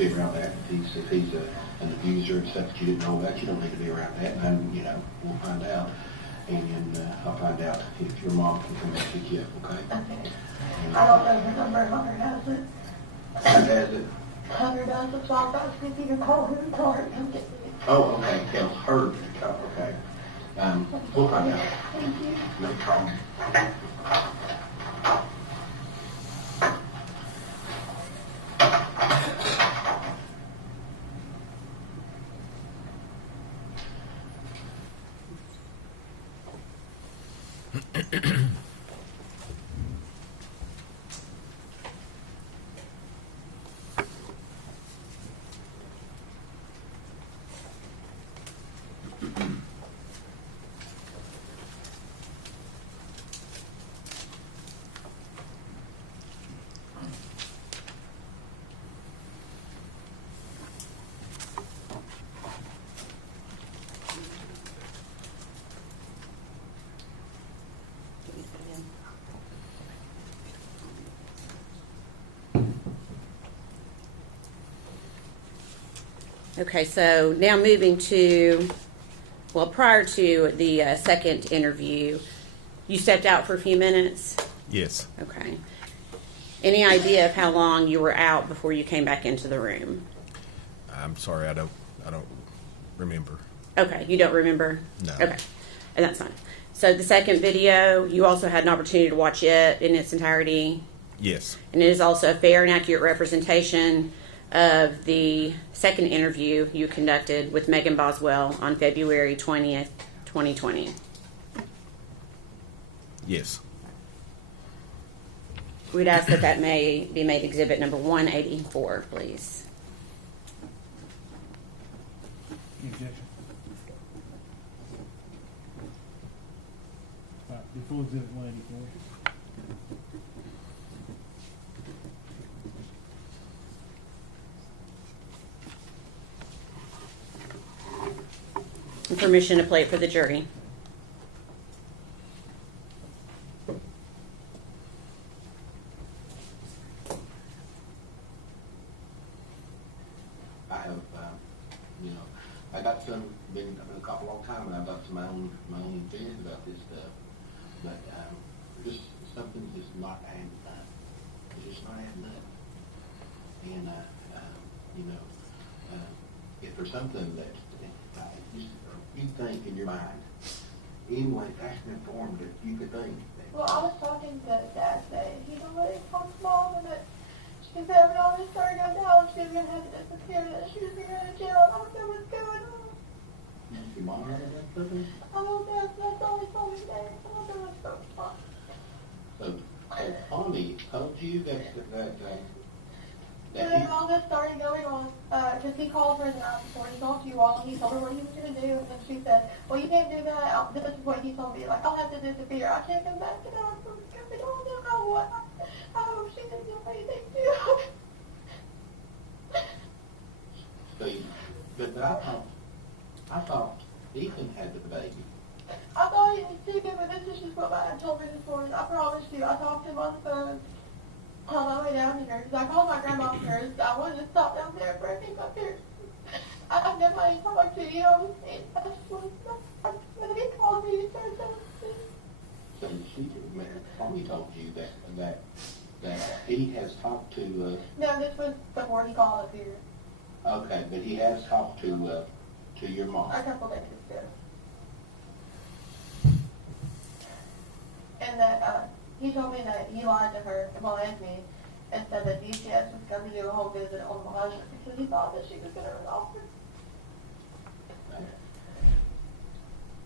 be around that. If he's an abuser and stuff that you didn't know about, you don't need to be around that. And we'll find out. And I'll find out if your mom can come and pick you up, okay? Okay. I don't know the number. Hunter has it. Hunter has it? Hunter does the shop. I was thinking to call him and tell her to come get me. Oh, okay. Tell her to come, okay. We'll find out. Thank you. No problem. Okay, so now moving to, well, prior to the second interview, you stepped out for a few minutes? Yes. Okay. Any idea of how long you were out before you came back into the room? I'm sorry, I don't remember. Okay, you don't remember? No. Okay, and that's fine. So the second video, you also had an opportunity to watch it in its entirety? Yes. And it is also a fair and accurate representation of the second interview you conducted with Megan Boswell on February 20th, 2020. Yes. We'd ask that that may be made exhibit number 184, please. Objection. All right, before exhibit 184. And permission to play it for the jury. I have, I got some, been a couple long time, and I've got some my own opinions about this stuff. But just something's just not adding up. It's just not adding up. And if there's something that you think in your mind, anyway, that's been formed that you could think. Well, I was talking to Dad today, and he already told Mom that she said when all this started going down, she was going to have to disappear, and she was going to go to jail, and I don't know what's going on. Is your mom heard about something? I don't know, that's all he told me today. I don't know what's going on. So Tommy told you that When all this started going on, because he called her the night before he talked to you all, and he told her what he was going to do, and she said, well, you can't do that. This is what he told me. Like, I'll have to disappear. I can't come back to the hospital. I don't know what. I hope she didn't do anything too. See, but I thought Ethan had the baby. I thought he was too good, but this is just what my dad told me this morning. I promise you. I talked to him on the phone on my way down here, because I called my grandma first. I wanted to stop down there for a pick up here. I've never had any talk to you. I just wanted to, when he called me, he started telling me. So Tommy told you that he has talked to. No, this was before he called up here. Okay, but he has talked to your mom. A couple days ago. And that he told me that he lied to her, well, and me, and said that DCS was going to do a whole visit on my husband because he thought that she was going to resolve her.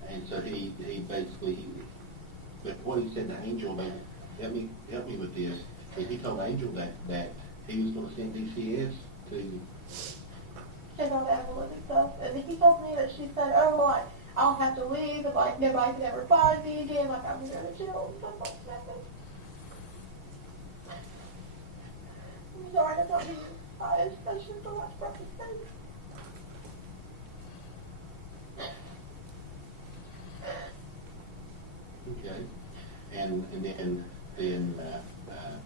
And so he basically, but what he said to Angel, man, help me with this. He told Angel that he was going to send DCS to. And all the ambulance and stuff. And he told me that she said, oh, well, I'll have to leave, and like nobody can ever find me again, like I'm going to go to jail and stuff like that. I'm sorry, I don't mean that's just so much for the thing. Okay, and then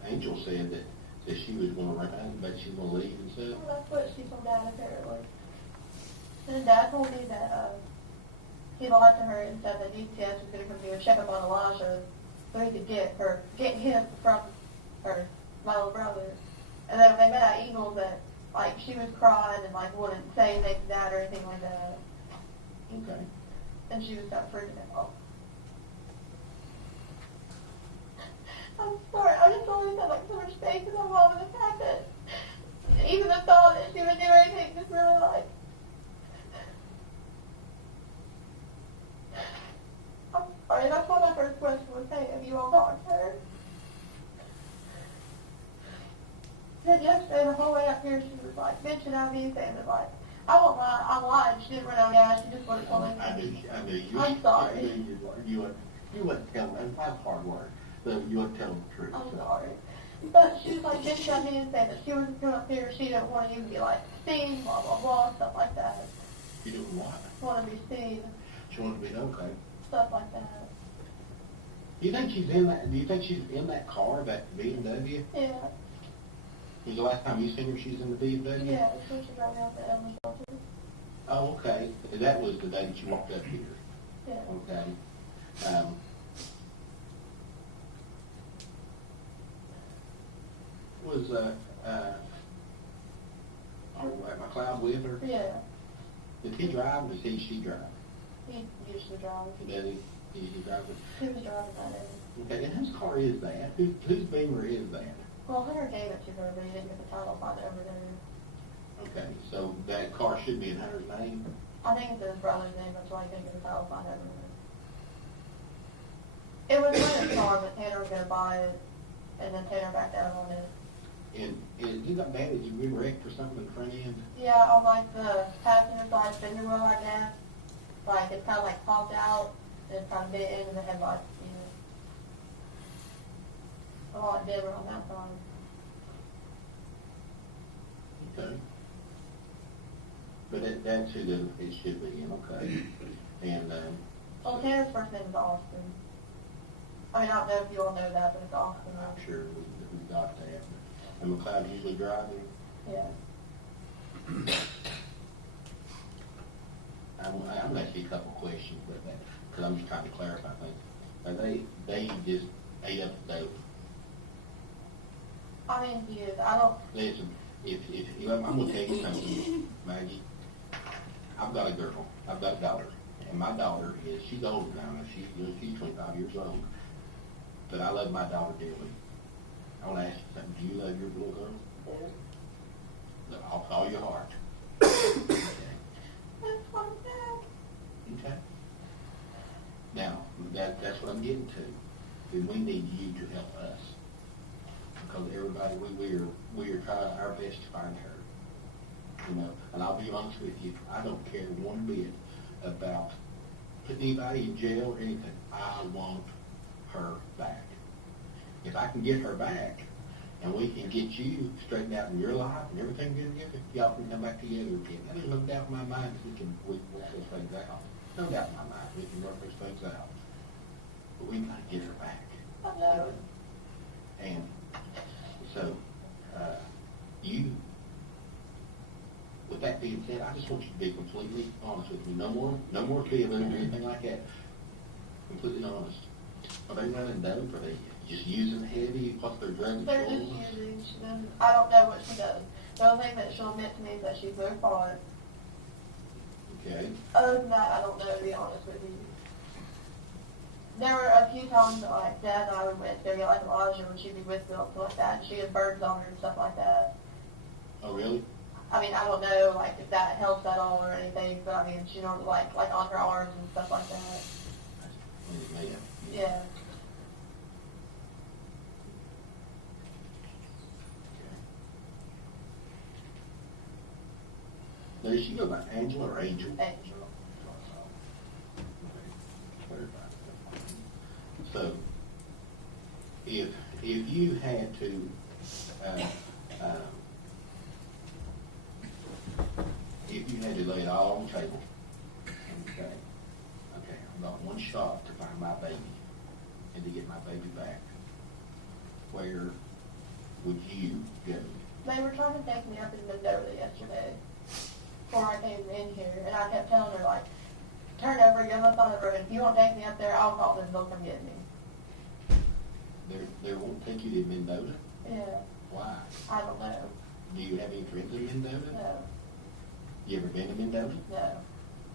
Angel said that that she was gonna run, but she was gonna leave and stuff? Well, that's what she told Dad apparently. And Dad told me that he lied to her and said that DTS was going to come here and check up on Elijah so he could get him from her, my little brother. And then when they met at Eagles, that like she was crying and like wouldn't say anything to Dad or anything like that. Okay. And she was kind of freaking out. I'm sorry, I just always had like so much faith in my mom and the fact that even the thought that she would do anything just really like. I'm sorry, that's why my first question was, hey, have you all talked to her? Then yesterday, the whole way up here, she was like bitching at me, saying that like, I won't lie, I lied, she didn't run out of gas, she just wouldn't tell me. I knew you. I'm sorry. You wouldn't tell them, that's hard work, so you wouldn't tell them the truth. I'm sorry. But she was like bitching at me and saying that she wasn't going up here, she didn't want you to be like seen, blah, blah, blah, stuff like that. You didn't want it. Want to be seen, She wanted to be okay. stuff like that. Do you think she's in that? Do you think she's in that car, that BMW? Yeah. Was the last time you seen her? She's in the BMW. Yeah, it's when she brought me out to Elmer's shelter. Oh, okay. That was the day that you walked up here. Yeah. Okay. Was McLeod with her? Yeah. Did he drive or did she drive? He usually drives. Did he? Did he drive it? He was driving that day. Okay. And whose car is that? Whose Beamer is that? Well, Hunter gave it to her, but he didn't get the title on it over there. Okay. So that car should be in Hunter's name. I think it's his brother's name, that's why he didn't get the title on it over there. It was Hunter's car, but Tanner was going to buy it, and then Tanner backed out on it. And is that bad? Did you be wrecked or something in the front end? Yeah, on like the passenger side fender wheel, I guess. Like it's kind of like popped out and it's kind of bit into the headlights, you know. A lot dimmer on that side. Okay. But that's who it should be in, okay. And, Well, Tanner's first name is Austin. I mean, I don't know if you all know that, but it's Austin. I'm sure we got that. And McLeod usually driving? Yeah. I'm going to ask you a couple questions with that, because I'm just trying to clarify things. They just ate up the dope. I mean, he is. I don't. Listen, if I'm going to tell you something, Maggie. I've got a girl. I've got a daughter. And my daughter she's older now. She's 25 years old. But I love my daughter dearly. I want to ask you something. Do you love your little girl? Yeah. Off all your heart. Okay. That's what I'm saying. Okay. Now, that's what I'm getting to. And we need you to help us. Because everybody, we are trying our best to find her. You know, and I'll be honest with you, I don't care one bit about putting anybody in jail or anything. I want her back. If I can get her back, and we can get you straightened out in your life and everything good together, y'all can come back together again. There's no doubt in my mind that we can work those things out. No doubt in my mind we can work those things out. But we got to get her back. I know. And so, with that being said, I just want you to be completely honest with me. No more feelings or anything like that. Completely honest. Are they running dope? Are they just using heavy? What's their drug They're just control? using. She doesn't. I don't know what she does. The only thing that she'll admit to me is that she smoked pot. Okay. Other than that, I don't know, to be honest with you. There were a few times that, like, Dad and I would went to go get, like, Elijah when she'd be with me, stuff like that, and she had birds on her and stuff like that. Oh, really? I mean, I don't know, like, if that helps at all or anything, but, I mean, she normally, like on her arms and stuff like that. Yeah. Now, does she go by Angela or Angel? Angel. So, if you had to, if you had to lay it all on the table, okay, I've got one shot to find my baby and to get my baby back. Where would you go? They were trying to take me up in Mendoza yesterday before I came in here, and I kept telling her, like, turn over, get on the side of the road. If you won't take me up there, I'll call them, they'll come get me. They won't take you to Mendoza? Yeah, Why? I don't know. Do you have any friends in Mendoza? No, You ever been to Mendoza? no.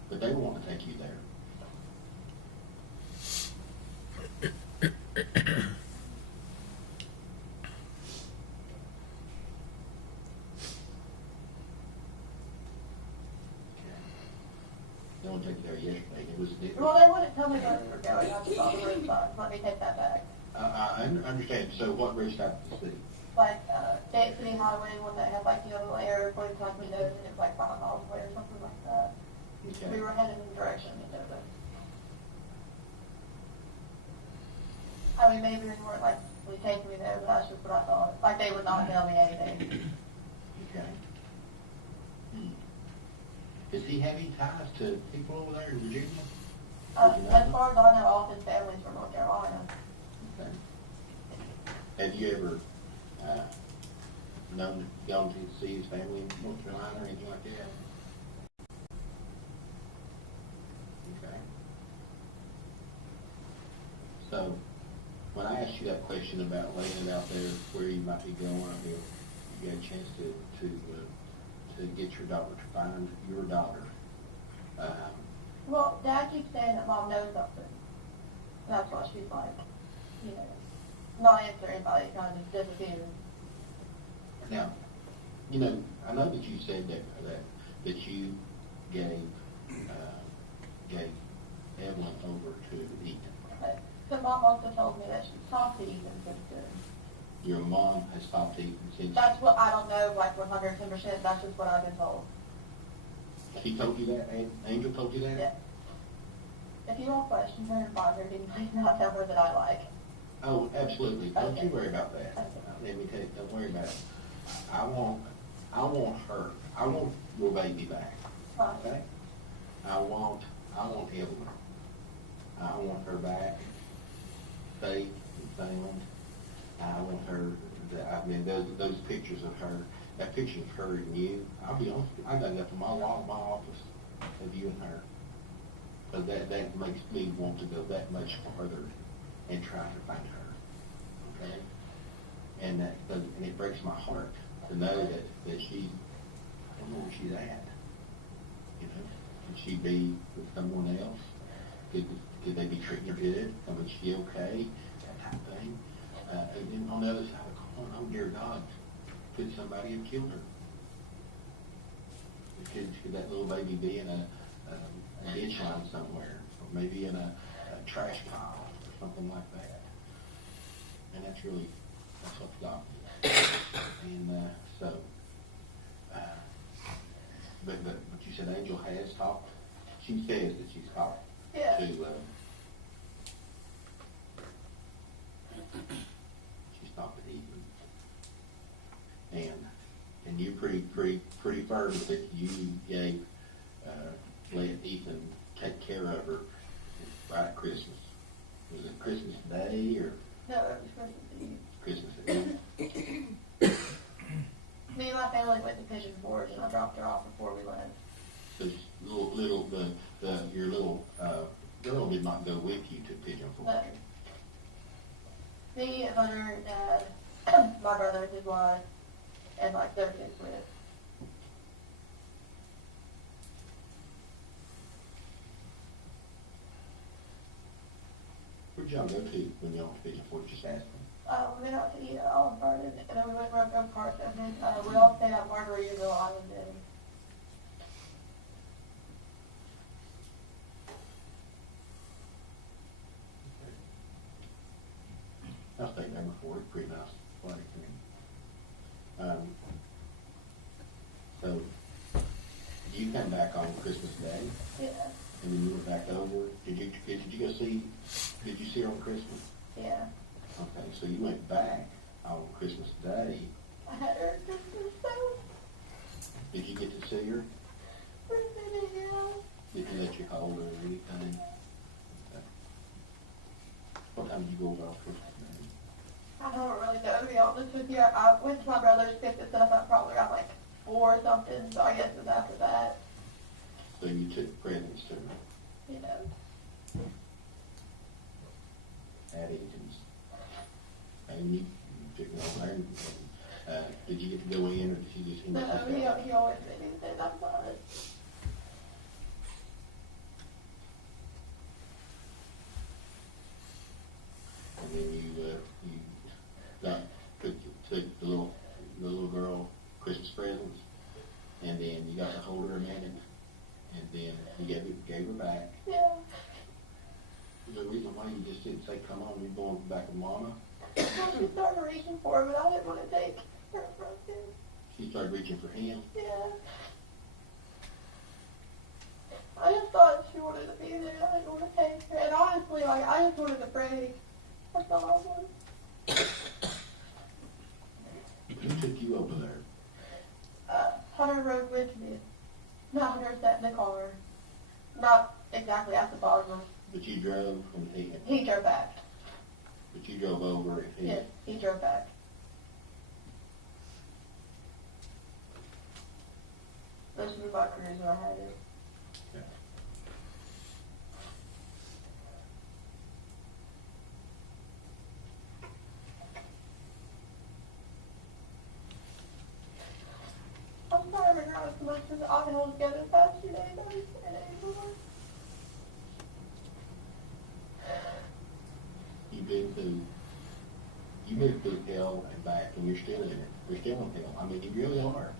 But they want to take you there. They won't take you there yesterday. It was different. Well, they wouldn't tell me where we were going. I just saw the road sign. Let me take that back. I understand. So what route stop is the city? Like, State City Highway, one that had, like, you know, the airport, like Mendoza, and it was like 5 miles away or something like that. Okay. We were headed in the direction of Mendoza. I mean, maybe they weren't, like, really taking me there, but that's just what I thought. Like, they would not tell me anything. Okay. Does he have any ties to people over there in Virginia? As far as I know, all his family's from North Carolina. Okay. Have you ever gone to see his family in North Carolina or anything like that? Okay. So, when I asked you that question about laying it out there where you might be going, I mean, you had a chance to get your daughter, to find your daughter. Well, Dad keeps saying that Mom knows something. That's why she's like, you know, not answering anybody, kind of just disappearing. Now, you know, I know that you said that you gave Evelyn over to Ethan. Okay. So Mom also told me that she talked to Ethan since then. Your mom has talked to Ethan since. That's what I don't know, like 110%. That's just what I've been told. She told you that? Angel told you that? Yeah. If you want questions her and bother her, please not tell her that I like. Oh, absolutely. Don't you Okay. worry about that. Okay. Let me tell you, don't worry about it. I want her. I want your baby back. Fine. Okay? I want Evelyn. I want her back, safe and sound. I want her. I mean, those pictures of her. That picture of her and you. I'll be honest. I got up on my wall in my office of you and her. But that makes me want to go that much farther and try to find her. Okay? And it breaks my heart to know that she, I don't know where she's at. You know, could she be with someone else? Could they be treating her good? I mean, is she okay? That type of thing. And then on the other side of the coin, oh dear God, could somebody have killed her? Could that little baby be in a ditch line somewhere, or maybe in a trash pile or something like that? And that's what's got me. And but you said Angel has talked. She says that she's talked Yeah. to. She's talked to Ethan, and you pretty firm that you gave let Ethan take care of her right at Christmas. Was it Christmas Day or No, it was Christmas Eve. Christmas Eve? Me and my family went to Pigeon Forge, and I dropped her off before we left. So your little girl did not go with you to Pigeon Forge. No. Me, Hunter, Dad, my brother, his wife, and like their kids with. Where'd y'all go to when y'all went to Pigeon Forge? Just ask them. We went out to eat at Olive Garden, and then we went for a go-kart, and then we all stayed at Margaritaville Island Inn. I stayed there before. It's pretty nice place. So you come back on Christmas Day, Yeah. and then you went back over. Did you go see? Did you see her on Christmas? Yeah. Okay, so you went back on Christmas Day. I had her at Christmas Day. Did you get to see her? Yeah. Did you let you hold her or anything? Okay. What time did you go over on Christmas Day? I don't really know. to be honest with you. I went to my brother's, picked this up. I probably got like 4 or something, so I guess it was after that. So you took presents to her You know. at Eaton's. And you took it over there, and did you get to go in, or did she just? No, he always made me say that's fine. And then you took the little girl Christmas presents, and then you got to hold her a minute, and then you gave her back. Yeah. There's a reason why you just didn't say, "Come on, you're going back with Mama." Well, she started reaching for him, but I didn't want to take her from him. She started reaching for him. Yeah. I just thought she wanted to be there. I didn't want to take her. And honestly, like, I just wanted to pray. That's all I wanted. Who took you over there? Hunter rode with me. Not Hunter sat in the car. Not exactly at the bottom. But you drove, and He drove back. but you drove over, and he. Yes, he drove back. This was my cruiser I had it. Yeah. I'm sorry I'm not as much as I can hold together the past 2 days. I just can't anymore. You've been through hell and back, and you're still in it. You're still in hell. I mean, you really are.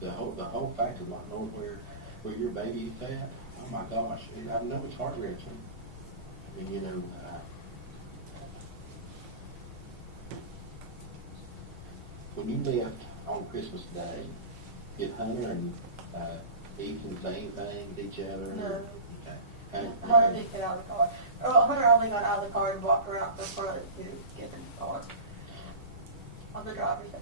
The whole fact of not knowing where your baby is at. Oh my gosh, I know it's heart wrenching. I mean, when you left on Christmas Day, did Hunter and Ethan say anything with each other? No. Okay. Hunter didn't get out of the car. Well, Hunter only got out of the car and walked around the front to get in the car. On the driver's side.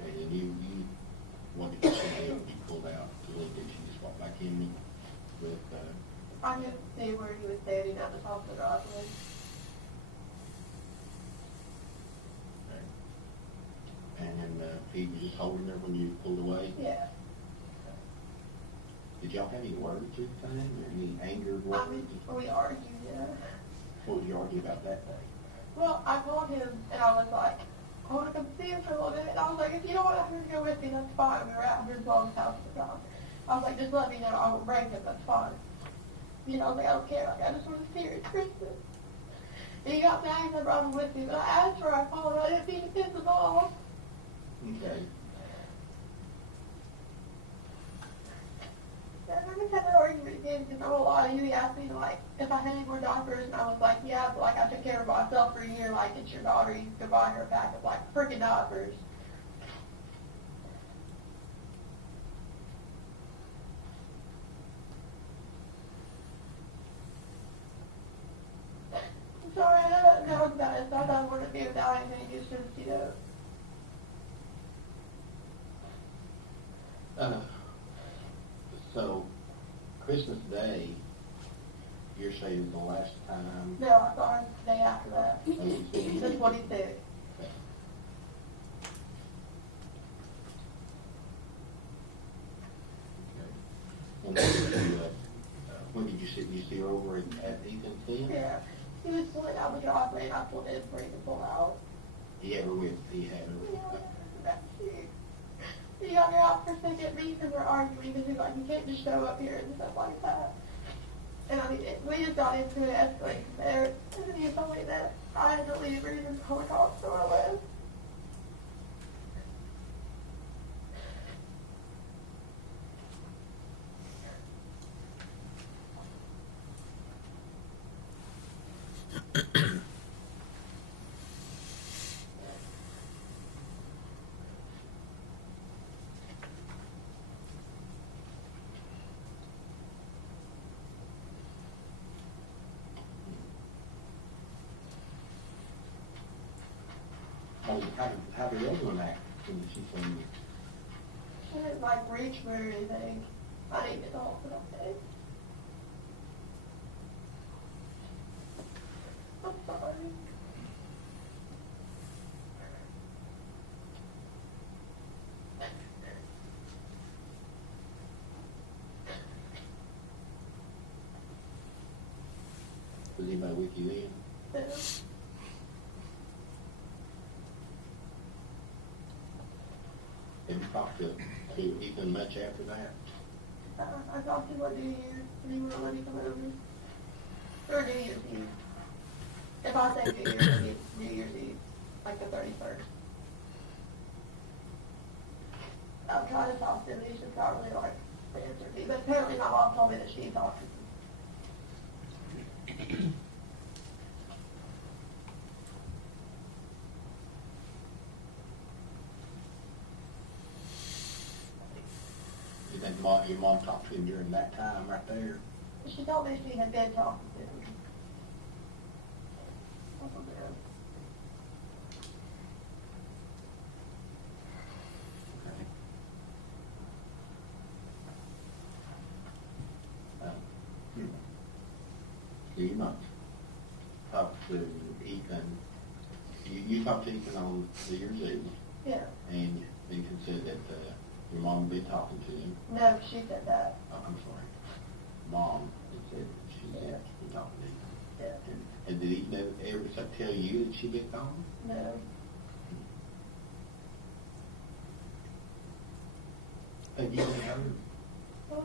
Okay, and you wanted to see him, you pulled out to look at you, just walked back in with, I could see where he was standing at the top of the driveway. and then he was just holding her when you pulled away. Yeah. Did y'all have any words or anything, or any anger I words? mean, we argued, yeah. What did you argue about that day? Well, I called him and I was like, I want to come see him for a little bit. And I was like, if you don't want to go with me, that's fine. We were at Bridgewell's house at the time. I was like, just let me know. I won't break him. That's fine. You know, I was like, I don't care. Like, I just want to see her at Christmas. And he got mad and I brought him with me. But I asked for her. I called her. I didn't mean to piss him off. Okay. And then we had that argument again because I won't lie to you. He asked me, like, if I had any more doctors. And I was like, yeah, but, like, I took care of myself for a year. Like, it's your daughter. You can buy her a pack of, like, freaking diapers. I'm sorry, I don't know about it. So I thought I wanted to be without anything. It's just, you know. So, Christmas Day, you're saying the last time. No, I saw her the day after that. That's what he said. And then when did you see her over at Ethan's then? Yeah. He was pulling out the driveway and I pulled in for him to pull out. He had her with. He got her out for second me because we're arguing because he's like, you can't just show up here and stuff like that. And I mean, we just got into it, escalating there. And then he told me that I had to leave or even call the cops, so I left. How did the other one act when she told you? She didn't like reach for anything. I didn't get the hospital today. I'm sorry. Was anybody with you then? But, Have you talked to Ethan much after that? I talked to him on New Year's, and he wouldn't let me come over. Or New Year's Eve. If I say New Year's Eve, New Year's Eve, like the 31st. I'm trying to talk to him, he's just not really like to answer me. But apparently my mom told me that she talked to him. You think your mom talked to him during that time right there? She told me she had been talking to him. Okay. You not talked to Ethan, you talked to Ethan on New Year's Eve, Yeah. and Ethan said that your mom had been talking to him. No, she said that. Oh, I'm sorry. Mom had said that she had been talking to Ethan. Yeah. And did Ethan ever tell you that she'd been calling? No. Think Ethan heard? Huh?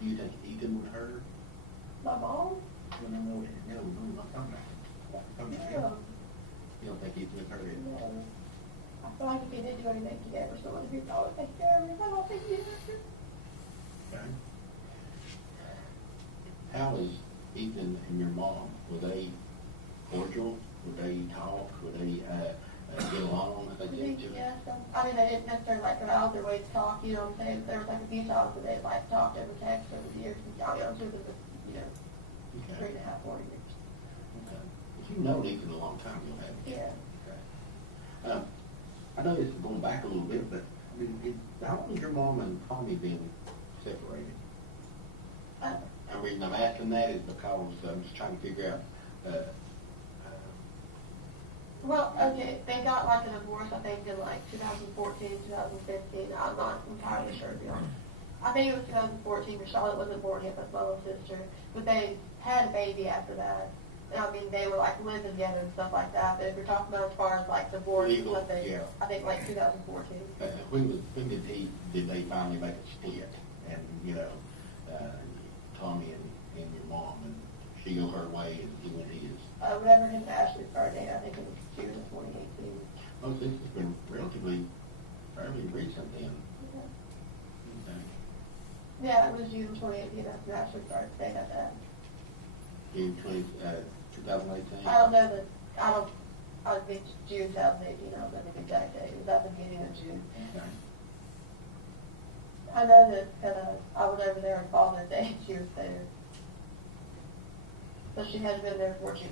Do you think Ethan would heard? My mom? No, I'm not talking about it. No. You don't think Ethan would heard it? No. I feel like if he didn't do anything today for someone, he'd probably take care of me. I don't think he did. Okay. How is Ethan and your mom? Were they cordial? Would they talk? Would they get along? I think they did. Yeah, so, I mean, they didn't necessarily like go out their way to talk, you know what I'm saying? There was like a few times that they like talked over text over the years. And I was with them, you know, Okay. 3.5, 4 years. Okay. But you've known Ethan a long time, you'll have. Yeah. Okay. I know this is going back a little bit, but I mean, how long has your mom and Tommy been separated? The reason I'm asking that is because I'm just trying to figure out. Well, okay, they got like a divorce, I think, in like 2014, 2015. I'm not entirely sure, to be honest. I think it was 2014, but Charlotte wasn't born yet, but my little sister. But they had a baby after that. And I mean, they were like living together and stuff like that. But if you're talking about as far as like divorce and Legal, something, yeah. I think like 2014. When did they finally make a split? And you know, Tommy and your mom, and she go her way and he went his. Whenever him and Ashley started dating, I think it was June of 2018. Oh, this has been relatively fairly recent then. Okay. Yeah, it was June 2018 after Ashley started dating at that. June 2018. I don't know that, I would think June 2018, I don't know the exact date. It was at the beginning of June. Okay. I know that I was over there on Father's Day, she was there. So she had been there 14,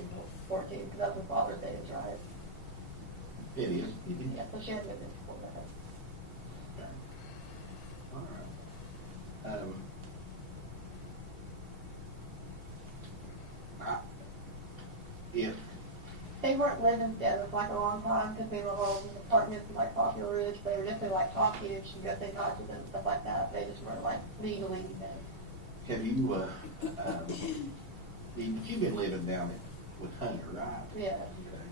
because that's when Father's Day is, right? It is. Yeah, so she had been there before that. Okay. All right. If They weren't living together for like a long time, because they were all in apartments in like Popular Ridge. They were definitely like talking, and she would go say hi to them and stuff like that. They just weren't like legally together. have you you've been living down with Hunter, right? Yeah. Okay.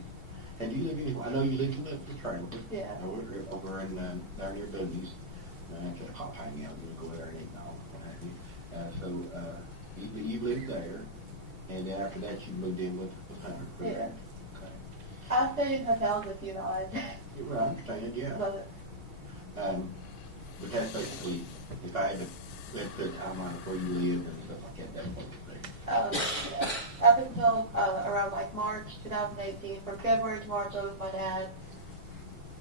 And you live in, I know you live in the trailer. Yeah. Over in, there near Booties. Just a hot hang out, we'll go there and eat and all, what have you. So, you lived there, and then after that you moved in with Hunter, correct? Yeah. Okay. I stayed in hotels with you guys. Well, I understand, yeah. But But that's basically, if I had to, let's put a timeline of where you lived and stuff like that, that's what you think. yeah. Up until around like March 2018, from February to March, I was with my dad.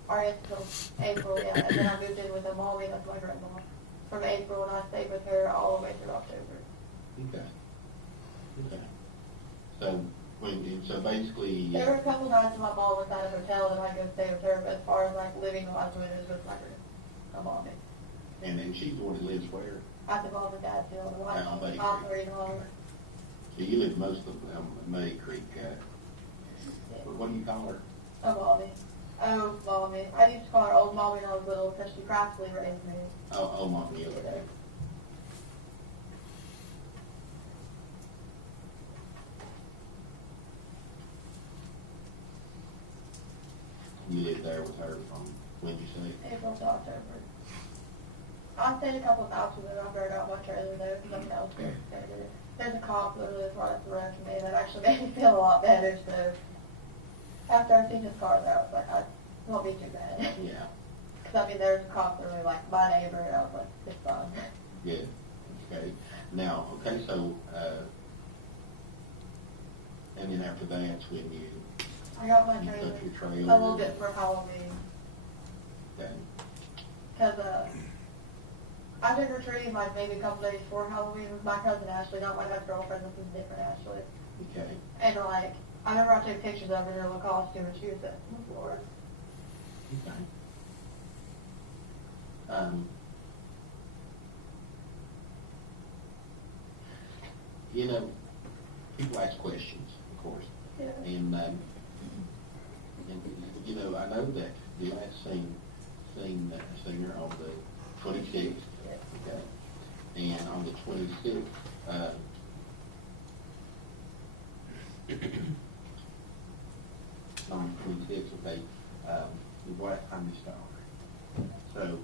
Or until April, yeah, and then I moved in with Molly, that's my grandma. From April, and I stayed with her all the way through October. Okay. Okay. So, so basically. There were a couple nights when my mom was at a hotel that I'd go stay with her, but as far as like living, I was with my mommy. And then she's the one that lives where? at the mom and dad's field, and like, Down Bay Creek. operating on. So you live most of May Creek, what do you call her? Oh, mommy. Oh, mommy. I used to call her old mommy when I was little because she practically raised me. Oh, mommy, okay. You lived there with her from, when you say? April to October. I stayed a couple of hours with her. I burned out my trailer there because I'm downstairs. There's a cop that lives right up the road from me that actually made me feel a lot better. So after I seen his car there, I was like, I won't be too bad. Yeah, Because I mean, there's a cop that really like my neighbor, and I was like, it's fine. good, okay. Now, okay, so, and then after that's when you I got my took trailer your trailer. a little bit for Halloween. Okay, Because I trick or treated like maybe a couple days before Halloween with my cousin Ashley, not my ex-girlfriend. This is different Ashley. okay, And like, I remember I took pictures of her in her little costume, and she was sitting on the floor. okay. You know, people ask questions, of course, Yeah. and you know, I know that the last singer on the 26th, okay, and on the 26th, on the 26th, okay, the wife I'm the star. So,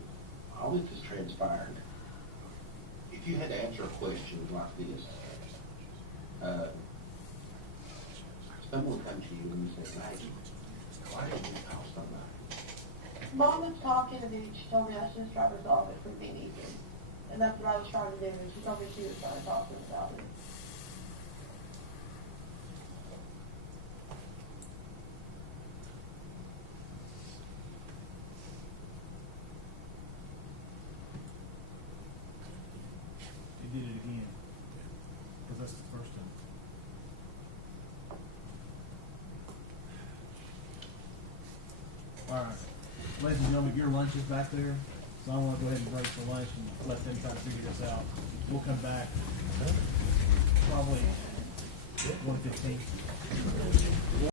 all this has transpired. If you had to answer a question like this, someone comes to you and you say, Maggie, why did you call somebody? Mom was talking to me, and she told me I should just try to resolve it for me and Ethan. And that's what I was trying to do, and she told me she was trying to talk to him about it. You did it again. Because that's the first time. All right. Ladies and gentlemen, your lunch is back there. So I want to go ahead and break for lunch and let them try to figure this out. We'll come back probably 1:15.